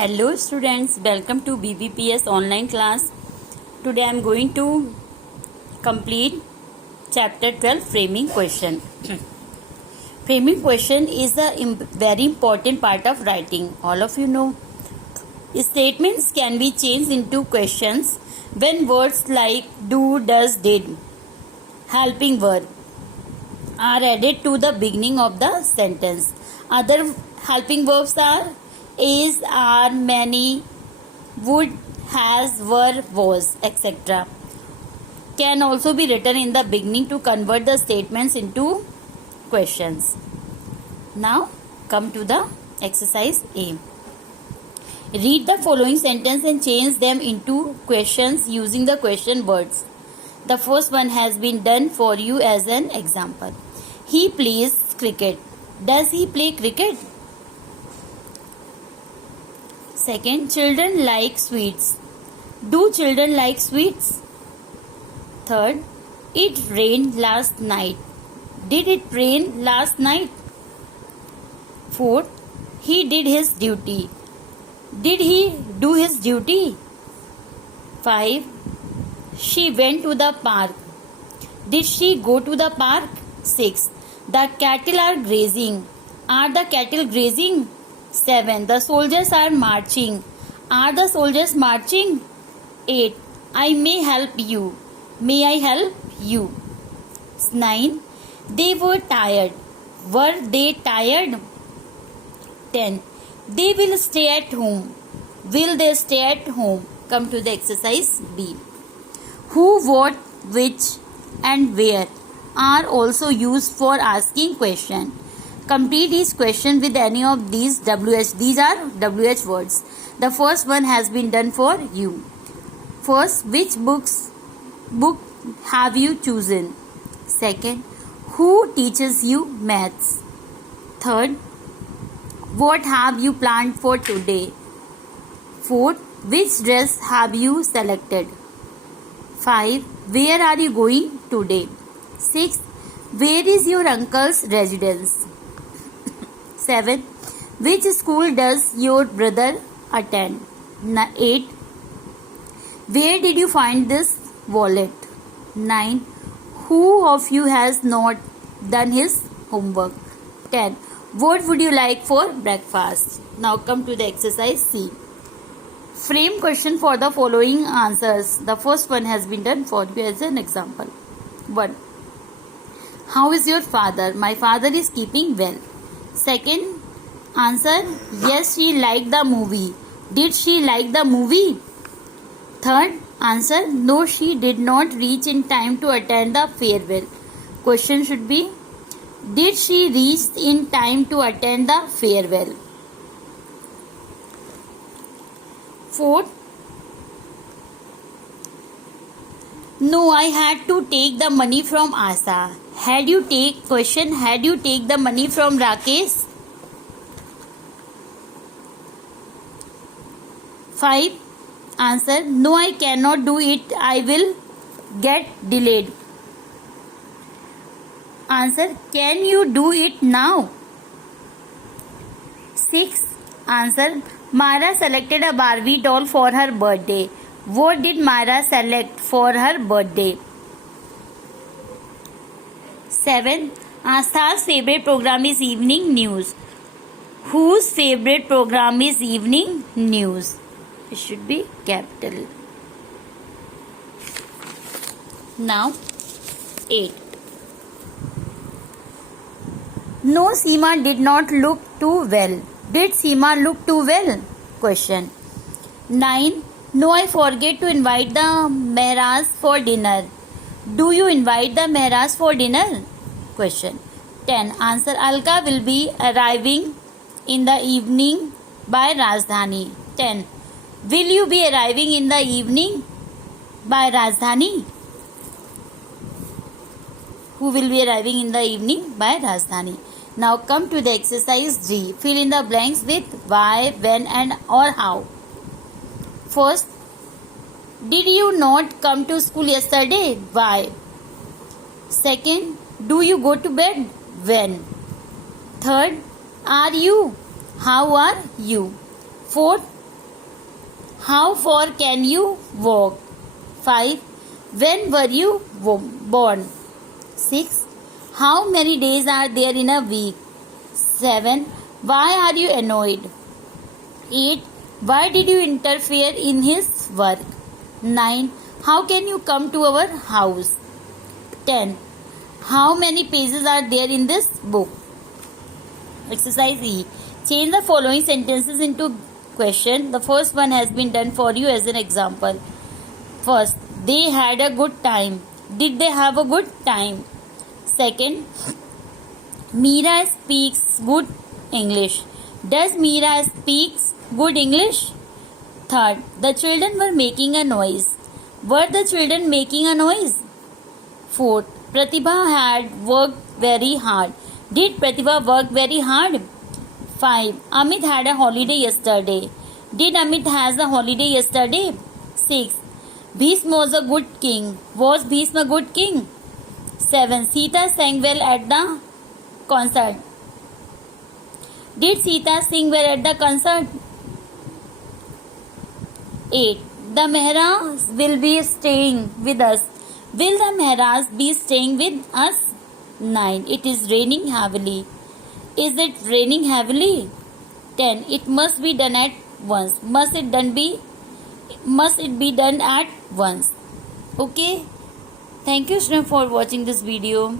Hello students, welcome to BBPS online class. Today I am going to complete chapter 12 framing question. Framing question is a very important part of writing. All of you know. Statements can be changed into questions when words like do, does, did, helping verb are added to the beginning of the sentence. Other helping verbs are is, are, many, would, has, were, was, etc. Can also be written in the beginning to convert the statements into questions. Now come to the exercise A. Read the following sentence and change them into questions using the question words. The first one has been done for you as an example. He plays cricket. Does he play cricket? Second, children like sweets. Do children like sweets? Third, it rained last night. Did it rain last night? Fourth, he did his duty. Did he do his duty? 5. She went to the park. Did she go to the park? 6. The cattle are grazing. Are the cattle grazing? 7. The soldiers are marching. Are the soldiers marching? 8. I may help you. May I help you? 9. They were tired. Were they tired? 10. They will stay at home. Will they stay at home? Come to the exercise B. Who, what, which and where are also used for asking question. Complete each question with any of these WH. These are WH words. The first one has been done for you. First, which book have you chosen? Second, who teaches you maths? Third, what have you planned for today? Fourth, which dress have you selected? 5. Where are you going today? 6. Where is your uncle's residence? 7. Which school does your brother attend? 8. Where did you find this wallet? 9. Who of you has not done his homework? 10. What would you like for breakfast? Now come to the exercise C. Frame question for the following answers. The first one has been done for you as an example. 1. How is your father? My father is keeping well. Second answer, yes, she liked the movie. Did she like the movie? Third answer, no, she did not reach in time to attend the farewell. Question should be, did she reach in time to attend the farewell? Fourth, no, I had to take the money from Asa. Had you take the money from Rakesh? 5. Answer, no, I cannot do it. I will get delayed. Answer, can you do it now? 6. Answer, Mara selected a Barbie doll for her birthday. What did Mara select for her birthday? 7. Astha's favorite program is evening news. Whose favorite program is evening news? It should be capital. Now 8. No, Seema did not look too well. Did Seema look too well? Question. 9. No, I forget to invite the Mehras for dinner. Do you invite the Mehras for dinner? Question. 10. Answer, Alka will be arriving in the evening by Rajdhani. 10. Will you be arriving in the evening by Rajdhani? Who will be arriving in the evening by Rajdhani? Now come to the exercise G. Fill in the blanks with why, when and or how. First, did you not come to school yesterday? Why? Second, do you go to bed? When? Third, are you? How are you? Fourth, How far can you walk? 5. When were you born? 6. How many days are there in a week? 7. Why are you annoyed? 8. Why did you interfere in his work? 9. How can you come to our house? 10. How many pages are there in this book? Exercise E. Change the following sentences into question. The first one has been done for you as an example. First, they had a good time. Did they have a good time? Second, Meera speaks good English. Does Meera speaks good English? Third, the children were making a noise. Were the children making a noise? Fourth, Pratibha had worked very hard. Did Pratibha work very hard? 5. Amit had a holiday yesterday. Did Amit has a holiday yesterday? 6. Bhishma was a good king. Was Bhishma a good king? 7. Sita sang well at the concert. Did Sita sing well at the concert? 8. The Mehras will be staying with us. Will the Mehras be staying with us? 9. It is raining heavily. Is it raining heavily? 10. It must be done at once. Must it be done at once? Okay. Thank you, Shreya, for watching this video.